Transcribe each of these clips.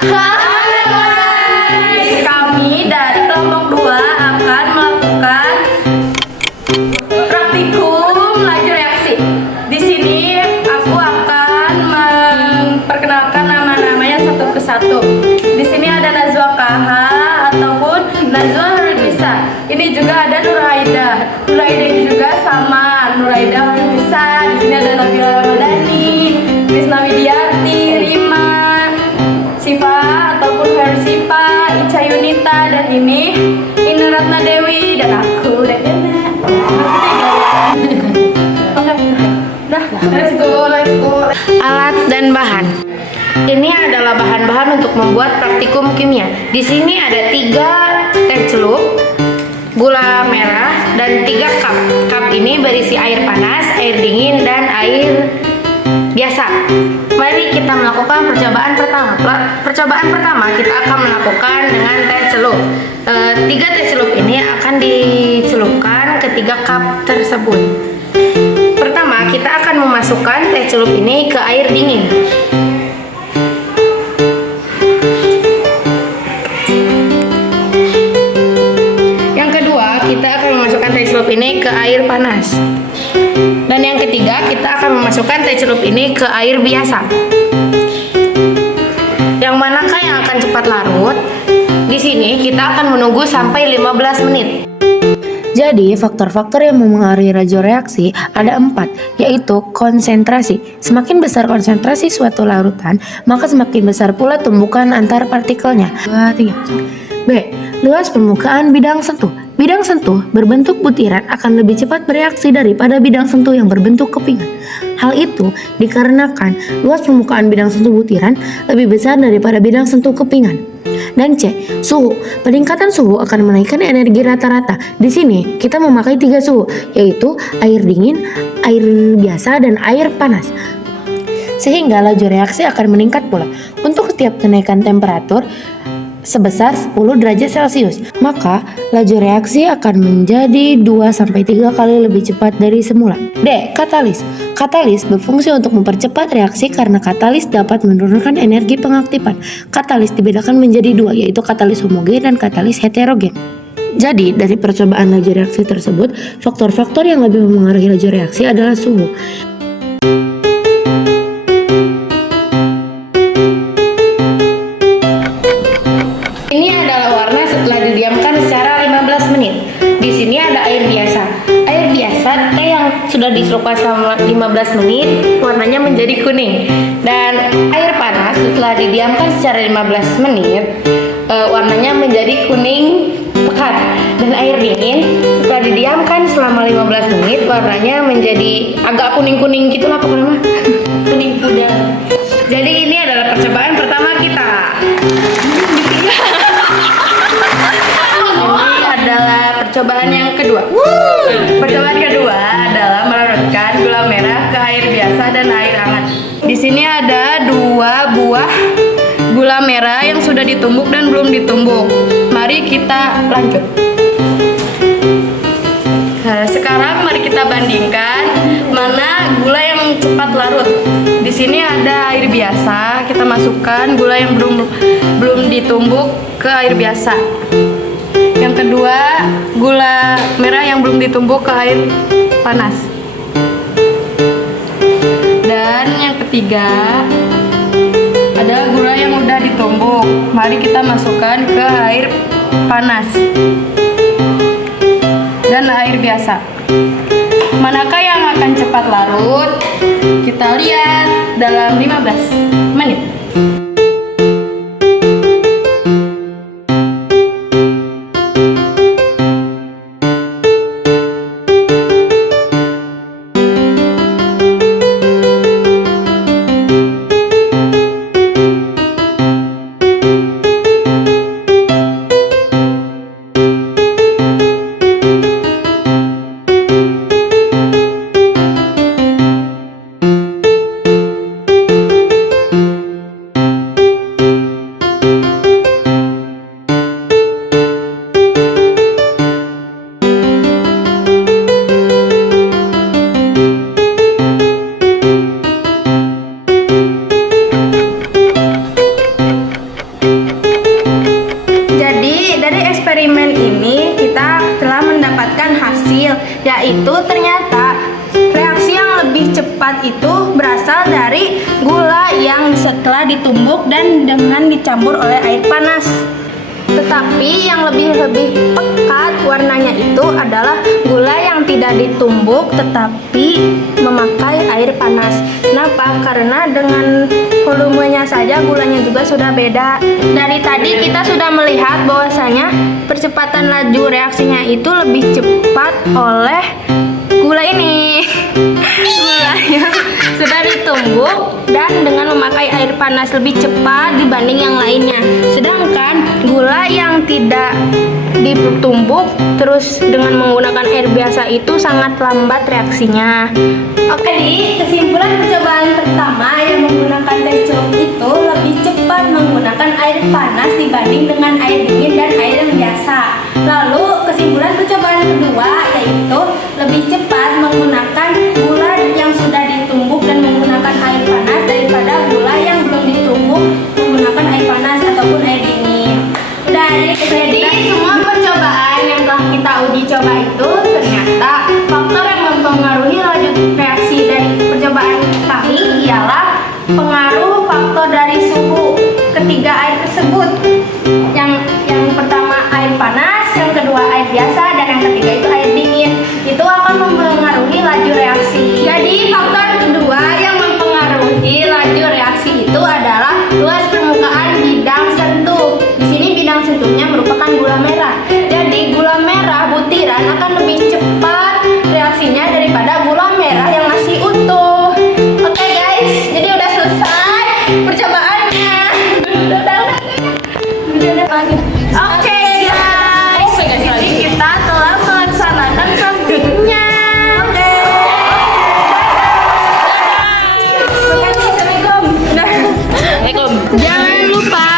Hai, kami dari kelompok 2 akan melakukan praktikum laju reaksi. Di sini aku akan memperkenalkan nama-namanya satu persatu. Di sini ada Najwa KH ataupun Najwa Harimisa. Ini juga ada Nuraida. Nuraida ini juga sama Nuraida Harimisa. Di sini ada Nabila Ramadhani, Krisna Widiarti, Rima, Siva ataupun Versipa, Ica Yunita, dan ini Ratna Dewi dan aku dan Dana. Oke, nah, let's go. Alat dan bahan. Ini adalah bahan-bahan untuk membuat praktikum kimia. Di sini ada 3 teh celup, gula merah, dan 3 cup. Cup ini berisi air panas, air dingin, dan air biasa. Mari kita melakukan percobaan pertama. Percobaan pertama kita akan melakukan dengan teh celup. 3 teh celup ini akan dicelupkan ke 3 cup tersebut. Pertama, kita akan memasukkan teh celup ini ke air dingin. Yang kedua, kita akan memasukkan teh celup ini ke air panas. Dan yang ketiga, kita akan memasukkan teh celup ini ke air biasa. Yang manakah yang akan cepat larut? Di sini kita akan menunggu sampai 15 menit. Jadi, faktor-faktor yang mempengaruhi laju reaksi ada 4, yaitu konsentrasi. Semakin besar konsentrasi suatu larutan, maka semakin besar pula tumbukan antar partikelnya. 2, 3. B. Luas permukaan bidang sentuh. Bidang sentuh berbentuk butiran akan lebih cepat bereaksi daripada bidang sentuh yang berbentuk kepingan. Hal itu dikarenakan luas permukaan bidang sentuh butiran lebih besar daripada bidang sentuh kepingan. Dan C. Suhu. Peningkatan suhu akan menaikkan energi rata-rata. Di sini kita memakai 3 suhu, yaitu air dingin, air biasa, dan air panas. Sehingga laju reaksi akan meningkat pula. Untuk setiap kenaikan temperatur sebesar 10 derajat Celcius, maka laju reaksi akan menjadi 2-3 kali lebih cepat dari semula. D. Katalis. Katalis berfungsi untuk mempercepat reaksi karena katalis dapat menurunkan energi pengaktifan. Katalis dibedakan menjadi 2, yaitu katalis homogen dan katalis heterogen. Jadi, dari percobaan laju reaksi tersebut, faktor-faktor yang lebih mempengaruhi laju reaksi adalah suhu. Ini adalah warna setelah didiamkan secara 15 menit. Di sini ada air biasa. Air biasa, teh yang sudah dicelupkan selama 15 menit, warnanya menjadi kuning. Dan air panas setelah didiamkan secara 15 menit, warnanya menjadi kuning pekat. Dan air dingin setelah didiamkan selama 15 menit, warnanya menjadi agak kuning-kuning gitu lah pokoknya. Kuning pudar. Jadi ini adalah percobaan pertama kita. Ini adalah percobaan yang kedua. Percobaan kedua adalah melarutkan gula merah ke air biasa dan air hangat. Di sini ada 2 buah gula merah yang sudah ditumbuk dan belum ditumbuk. Mari kita lanjut. Nah, sekarang mari kita bandingkan mana gula yang cepat larut. Di sini ada air biasa, kita masukkan gula yang belum ditumbuk ke air biasa. Yang kedua, gula merah yang belum ditumbuk ke air panas. Dan yang ketiga, ada gula yang udah ditumbuk. Mari kita masukkan ke air panas dan air biasa. Manakah yang akan cepat larut? Kita lihat dalam 15 menit. Jadi dari eksperimen ini kita telah mendapatkan hasil, yaitu ternyata reaksi yang lebih cepat itu berasal dari gula yang setelah ditumbuk dan dengan dicampur oleh air panas. Tetapi yang lebih pekat warnanya itu adalah gula yang tidak ditumbuk tetapi memakai air panas. Kenapa? Karena dengan volumenya saja gulanya juga sudah beda. Dari tadi kita sudah melihat bahwasanya percepatan laju reaksinya itu lebih cepat oleh gula ini. Gulanya sudah ditumbuk dan dengan memakai air panas lebih cepat dibanding yang lainnya. Sedangkan gula yang tidak ditumbuk terus dengan menggunakan air biasa itu sangat lambat reaksinya. Oke, di kesimpulan percobaan pertama yang menggunakan teh celup itu lebih cepat menggunakan air panas dibanding dengan air dingin dan air yang biasa. Lalu kesimpulan percobaan kedua yaitu lebih cepat menggunakan gula yang sudah ditumbuk dan menggunakan air panas daripada gula yang belum ditumbuk menggunakan air panas ataupun air dingin. Jadi semua percobaan yang telah kita uji coba itu ternyata faktor yang mempengaruhi laju reaksi dari percobaan kami ialah pengaruh faktor dari suhu ketiga air tersebut. Yang pertama air panas, yang kedua air biasa, dan yang ketiga itu air dingin. Itu akan mempengaruhi laju reaksi. Jadi faktor kedua yang mempengaruhi laju reaksi itu adalah luas permukaan bidang sentuh. Di sini bidang sentuhnya merupakan gula merah. Jadi gula merah butiran akan lebih cepat reaksinya daripada gula merah yang masih utuh. Oke guys, jadi udah selesai percobaannya. Oke guys, jadi kita telah melaksanakan praktiknya. Oke. Assalamualaikum. Assalamualaikum. Jangan lupa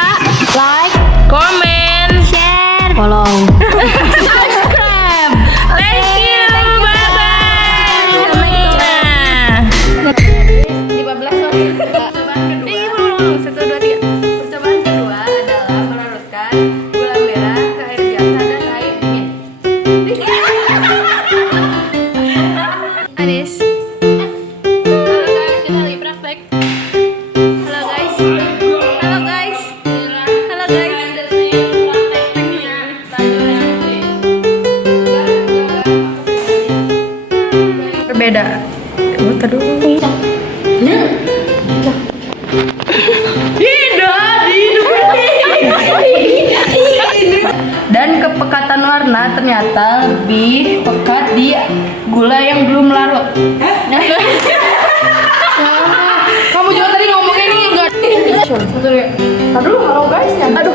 like, comment, share, Follow. subscribe. Thank you. Bye bye. 15 menit. 1, 2, 3. Percobaan kedua adalah melarutkan gula merah ke air biasa dan air dingin. Anis. Halo guys, kita lagi praktek. Halo guys. Halo guys. Halo guys. Berbeda. Dulu. Dan kepekatan warna ternyata lebih pekat di gula yang belum larut. Kamu juga tadi ngomongnya nih enggak. Aduh, halo guys. Aduh.